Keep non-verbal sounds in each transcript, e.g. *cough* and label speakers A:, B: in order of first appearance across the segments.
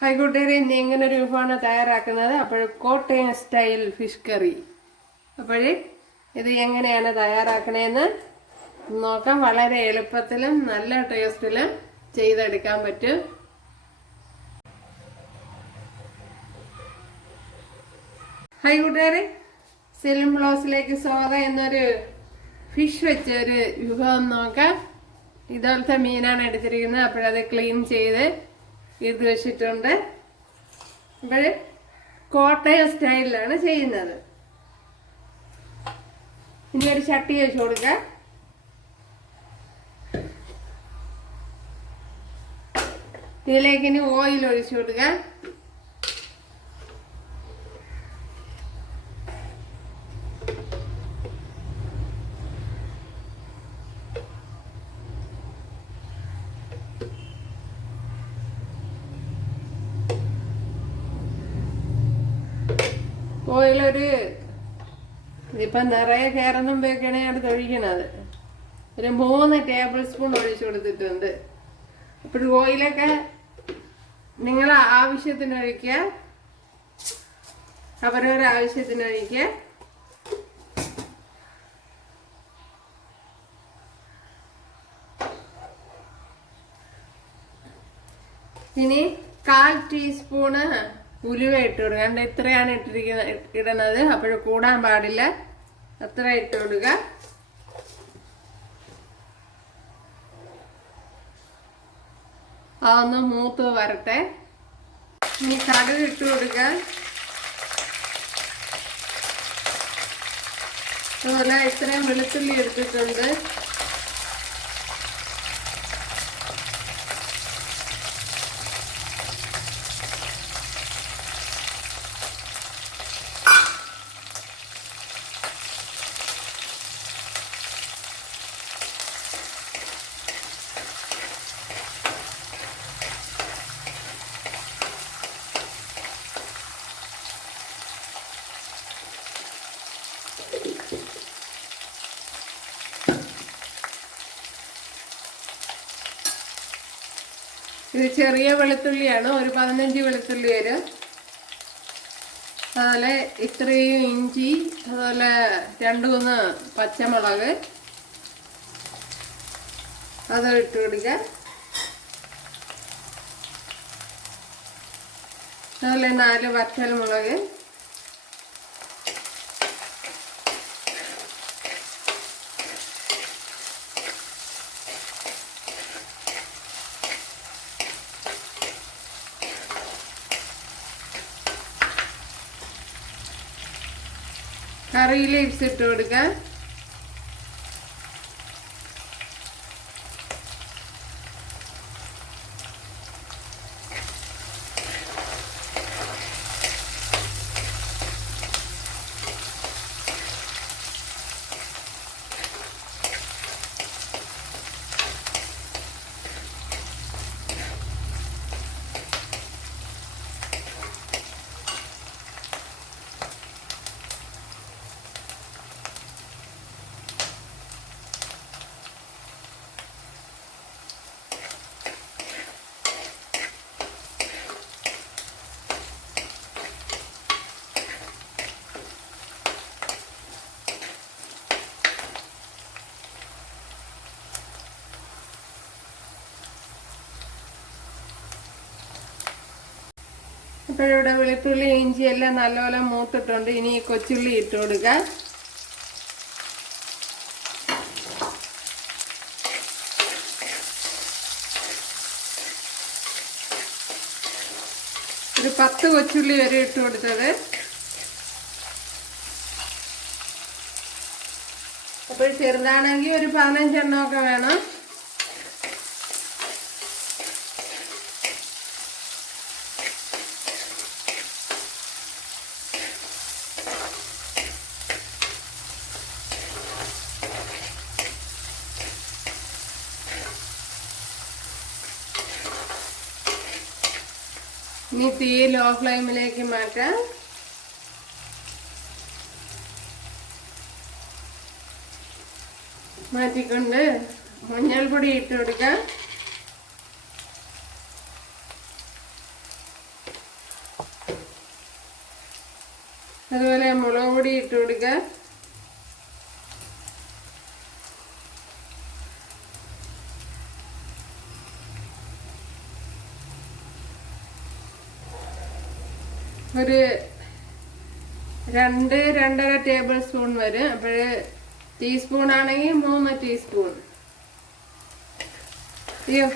A: Hi കൂട്ടുകാരെ ഇന്ന് എങ്ങനെ ഒരു വിഭവമാണ് തയ്യാറാക്കുന്നത്. അപ്പോൾ കോട്ടയം സ്റ്റൈൽ ഫിഷ് കറി. അപ്പോൾ ഇത് എങ്ങനെയാണ് തയ്യാറാക്കണേന്ന് നോക്കാം. വളരെ എളുപ്പത്തിലും നല്ല ടേസ്റ്റിലും ചെയ്തെടുക്കാൻ പറ്റും. ഹായ് കൂട്ടുകാരെ. സെലിം ബ്ലൗസിലേക്ക് സ്വാഗതം എന്നൊരു ഫിഷ് വെച്ച ഒരു വിഭവം നോക്കാം. ഇതുപോലത്തെ മീനാണ് എടുത്തിരിക്കുന്നത്. അപ്പോഴത് ക്ലീൻ ചെയ്ത് ഇത് വെച്ചിട്ടുണ്ട്. ഇവിടെ കോട്ടയം സ്റ്റൈലിലാണ് ചെയ്യുന്നത്. ഇനി ഒരു ചട്ടി വെച്ച് കൊടുക്കാം. ഇതിലേക്ക് ഇനി ഓയിൽ ഒഴിച്ചു കൊടുക്കാം. ഓയിലൊരു ഇതിപ്പം നിറയെ കയറുന്നും വെക്കണേ അടുത്ത് ഒരു മൂന്ന് ടേബിൾ സ്പൂൺ ഒഴിച്ചു കൊടുത്തിട്ടുണ്ട്. അപ്പോൾ ഓയിലൊക്കെ നിങ്ങൾ ആവശ്യത്തിന് ഒഴിക്കുക അവരവരുടെ ആവശ്യത്തിന് ഒഴിക്കുക ഇനി കാൽ ടീസ്പൂണ് ഉലുവ ഇട്ട് കൊടുക്കുക. കണ്ട ഇത്രയാണ് ഇട്ടിരിക്കുന്ന ഇടണത്. അപ്പോൾ കൂടാൻ പാടില്ല. അത്ര ഇട്ട് കൊടുക്കുക. അതൊന്ന് മൂത്ത് വരട്ടെ. ഇനി കടുക് ഇട്ട് കൊടുക്കുക. അതുപോലെ ഇത്രയും വെളുത്തുള്ളി എടുത്തിട്ടുണ്ട്. ഇത് ചെറിയ വെളുത്തുള്ളിയാണ് ഒരു പതിനഞ്ച് വെളുത്തുള്ളി വരും. അതുപോലെ ഇത്രയും ഇഞ്ചി അതുപോലെ രണ്ട് മൂന്ന് പച്ചമുളക്. അത് ഇട്ട് കൊടുക്കുക. അതുപോലെ നാല് വറ്റൽമുളക്. കറി ലീവ്സ് ഇട്ട് കൊടുക്കാം ഇപ്പോഴിവിടെ വെളുത്തുള്ളി ഇഞ്ചി എല്ലാം നല്ലപോലെ മൂത്തിട്ടുണ്ട്. ഇനി കൊച്ചുള്ളി ഇട്ട് കൊടുക്കുക ഒരു പത്ത് കൊച്ചുള്ളി വരെ ഇട്ട് കൊടുത്തത്. അപ്പോൾ ചെറുതാണെങ്കിൽ ഒരു പതിനഞ്ചെണ്ണമൊക്കെ വേണം. ഇനി തീ ലോ ഫ്ലെയിമിലേക്ക് മാറ്റാം. മാറ്റിക്കൊണ്ട് മഞ്ഞൾപ്പൊടി ഇട്ട് കൊടുക്കാം. അതുപോലെ മുളക് പൊടി ഇട്ട് കൊടുക്കാം. ഒരു രണ്ട് രണ്ടര ടേബിൾ സ്പൂൺ വരും. അപ്പോൾ ടീസ്പൂൺ ആണെങ്കിൽ മൂന്ന് ടീസ്പൂൺ അയ്യോ.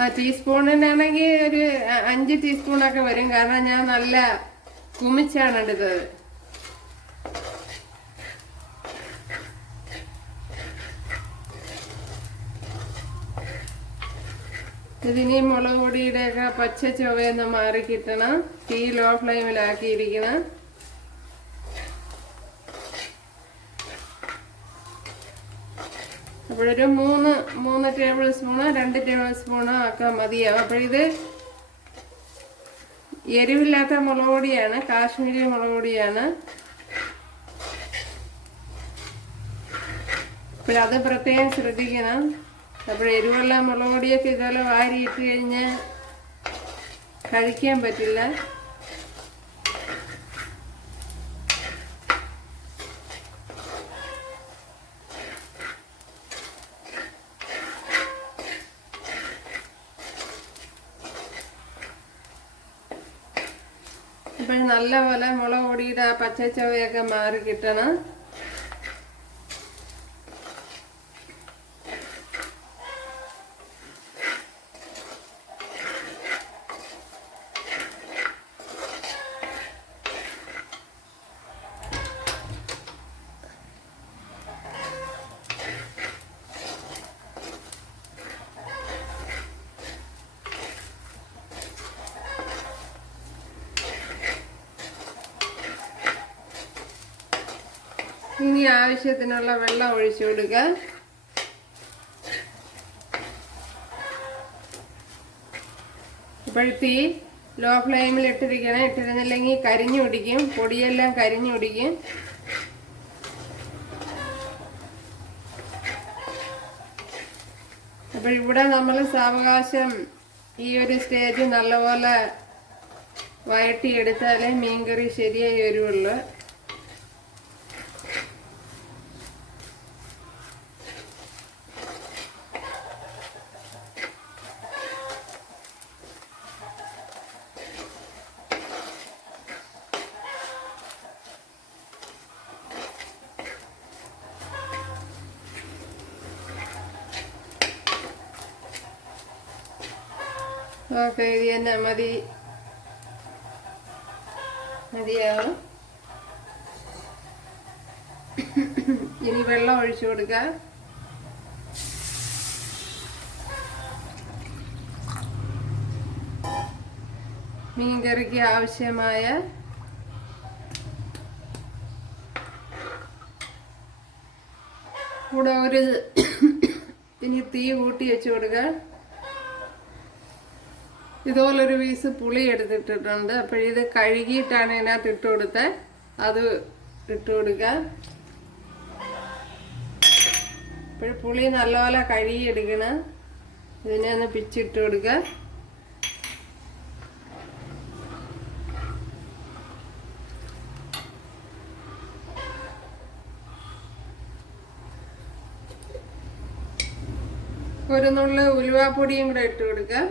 A: ആ ടീസ്പൂണിനാണെങ്കിൽ ഒരു അഞ്ച് ടീസ്പൂണൊക്കെ വരും. കാരണം ഞാൻ നല്ല കുമിച്ചാണ് എടുത്തത്. ഇതിനി മുളക് പൊടിയുടെയൊക്കെ പച്ച ചുവയൊന്ന് മാറി കിട്ടണം. തീ ലോ ഫ്ലെയിമിലാക്കിയിരിക്കണം അപ്പോഴൊരു മൂന്ന് മൂന്ന് ടേബിൾ സ്പൂണോ രണ്ട് ടേബിൾ സ്പൂണോ ഒക്കെ മതിയാവും. അപ്പോഴിത് എരിവില്ലാത്ത മുളക് പൊടിയാണ് കാശ്മീരി മുളക് പൊടിയാണ്. അപ്പോഴത് പ്രത്യേകം ശ്രദ്ധിക്കണം. അപ്പോൾ എരിവുള്ള മുളക് പൊടിയൊക്കെ ഇതുപോലെ ഇട്ട് കഴിഞ്ഞാൽ കഴിക്കാൻ പറ്റില്ല. അപ്പോൾ നല്ലപോലെ മുളക് പൊടിയുടെ ആ പച്ചച്ചവയൊക്കെ മാറി കിട്ടണം. ഇനി ആവശ്യത്തിനുള്ള വെള്ളം ഒഴിച്ചു കൊടുക്കുക ഇപ്പോഴത്തീ ലോ ഫ്ലെയിമിൽ ഇട്ടിരിക്കണം ഇട്ടിരുന്നില്ലെങ്കിൽ കരിഞ്ഞു പിടിക്കും. പൊടിയെല്ലാം കരിഞ്ഞു പിടിക്കും. അപ്പോൾ ഇവിടെ നമ്മൾ സാവകാശം ഈ ഒരു സ്റ്റേജ് നല്ലപോലെ വഴട്ടിയെടുത്താലേ മീൻകറി ശരിയായി വരുള്ളൂ ഓക്കെ ഇത് തന്നെ മതി മതിയാവും ഇനി വെള്ളം ഒഴിച്ചു കൊടുക്കുക മീൻകറിക്ക് ആവശ്യമായ കൂടെ ഒരു *coughs* ഇനി തീ കൂട്ടി വെച്ച് കൊടുക്കുക ഇതുപോലൊരു പീസ് പുളി എടുത്തിട്ടിട്ടുണ്ട്. അപ്പോൾ ഇത് കഴുകിയിട്ടാണ് ഇതിനകത്ത് ഇട്ട് കൊടുത്തത് അത് ഇട്ട് കൊടുക്കുക അപ്പോൾ പുളി നല്ലപോലെ കഴുകി ഇതിനെ ഒന്ന് പിച്ചിട്ട് കൊടുക്കുക ഒരു നുള്ളു ഉലുവാപ്പൊടിയും കൂടെ ഇട്ട് കൊടുക്കുക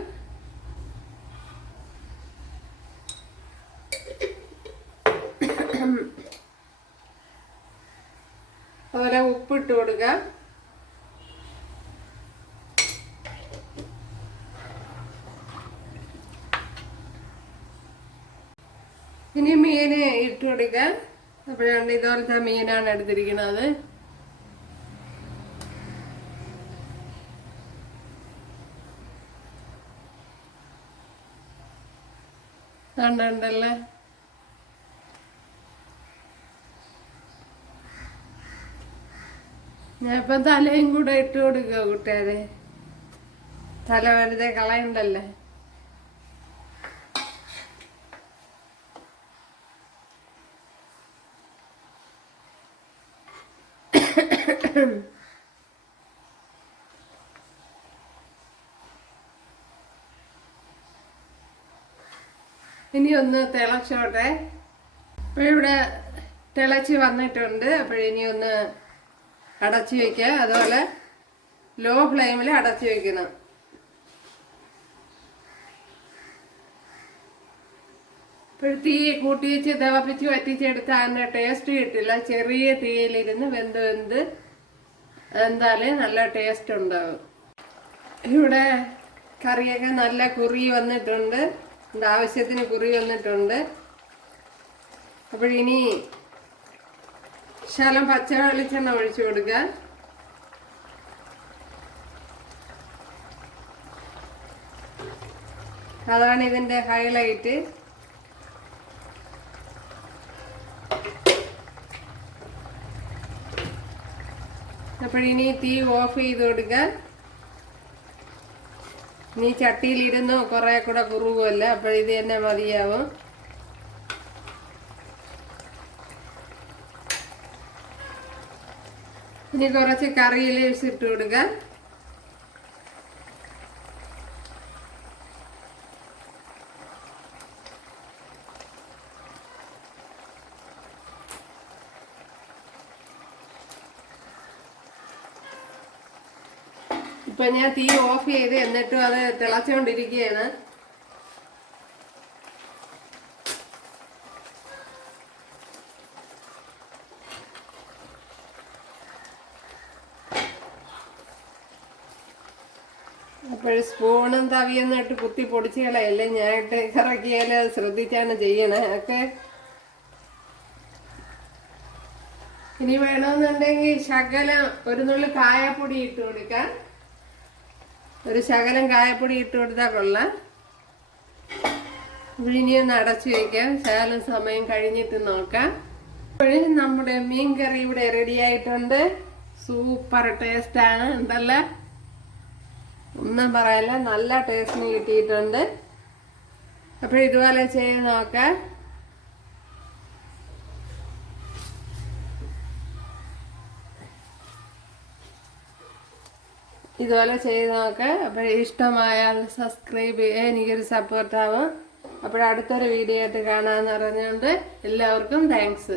A: അതുപോലെ ഉപ്പിട്ട് കൊടുക്കുക. ഇനി മീന് ഇട്ട് കൊടുക്കുക. അപ്പോഴാണ് ഇതുപോലത്തെ മീനാണ് എടുത്തിരിക്കുന്നത്. ഉണ്ടല്ലേ ഞാൻ ഇപ്പം തലയും കൂടെ ഇട്ട് കൊടുക്കുക കൂട്ടുകാരെ. തല വെറുതെ കളയണ്ടല്ലേ? ഇനി ഒന്ന് തിളച്ചോട്ടെ. അപ്പോൾ ഇവിടെ തിളച്ച് വന്നിട്ടുണ്ട്. അപ്പോഴിനി ഒന്ന് അടച്ചു വയ്ക്കുക അതുപോലെ ലോ ഫ്ലെയിമിൽ അടച്ചു വയ്ക്കണം ഇപ്പോൾ തീ കൂട്ടി വെച്ച് തിളപ്പിച്ച് വറ്റിച്ചെടുത്ത് അതിന്റെ ടേസ്റ്റ് കിട്ടില്ല. ചെറിയ തീയിലിരുന്ന് വെന്ത് വെന്ത് എന്തായാലേ നല്ല ടേസ്റ്റ് ഉണ്ടാവും. ഇവിടെ കറിയൊക്കെ നല്ല കുറി വന്നിട്ടുണ്ട്. ആവശ്യത്തിന് കുറി വന്നിട്ടുണ്ട്. അപ്പോഴിനി ശലം പച്ച വെളിച്ചെണ്ണ ഒഴിച്ചു കൊടുക്കുക. അതാണ് ഇതിന്റെ ഹൈലൈറ്റ് അപ്പോഴിനി തീ ഓഫ് ചെയ്ത് കൊടുക്കുക. നീ ചട്ടിയിലിരുന്ന് കുറെ കൂടെ കുറുകുമല്ല അപ്പോഴിത് തന്നെ മതിയാവും. ഇനി കുറച്ച് കറി ലീവ്സ് ഇട്ട് കൊടുക്കുക ഇപ്പൊ ഞാൻ തീ ഓഫ് ചെയ്ത് എന്നിട്ടും അത് തിളച്ചുകൊണ്ടിരിക്കുകയാണ് അപ്പോൾ സ്പൂണും തവിയൊന്നും ഇട്ട് കുത്തി പൊടിച്ച് കളയല്ലേ ഞാനിട്ട് ഇറക്കിയാൽ അത് ശ്രദ്ധിച്ചാണ് ചെയ്യണേ. ഒക്കെ ഇനി വേണമെന്നുണ്ടെങ്കിൽ ശകലം ഒരു നുള്ളി കായപ്പൊടി ഇട്ട് കൊടുക്കാം. ഒരു ശകലം കായപ്പൊടി ഇട്ട് കൊടുത്താൽ കൊള്ളാം. ഇനിയൊന്ന് അടച്ചു വയ്ക്കാം ശകലം സമയം കഴിഞ്ഞിട്ട് നോക്കാം. ഇപ്പോഴും നമ്മുടെ മീൻ കറി ഇവിടെ റെഡി ആയിട്ടുണ്ട് സൂപ്പർ ടേസ്റ്റാണ്. എന്തല്ല ഒന്നും പറയല്ല നല്ല ടേസ്റ്റിന് കിട്ടിയിട്ടുണ്ട്. അപ്പോൾ ഇതുപോലെ ചെയ്ത് നോക്കാം. ഇതുപോലെ ചെയ്ത് നോക്ക്. അപ്പോൾ ഇഷ്ടമായാൽ സബ്സ്ക്രൈബ് ചെയ്യുക എനിക്കൊരു സപ്പോർട്ടാവും അപ്പോൾ അടുത്തൊരു വീഡിയോ ആയിട്ട് കാണാമെന്ന് പറഞ്ഞുകൊണ്ട് എല്ലാവർക്കും താങ്ക്സ്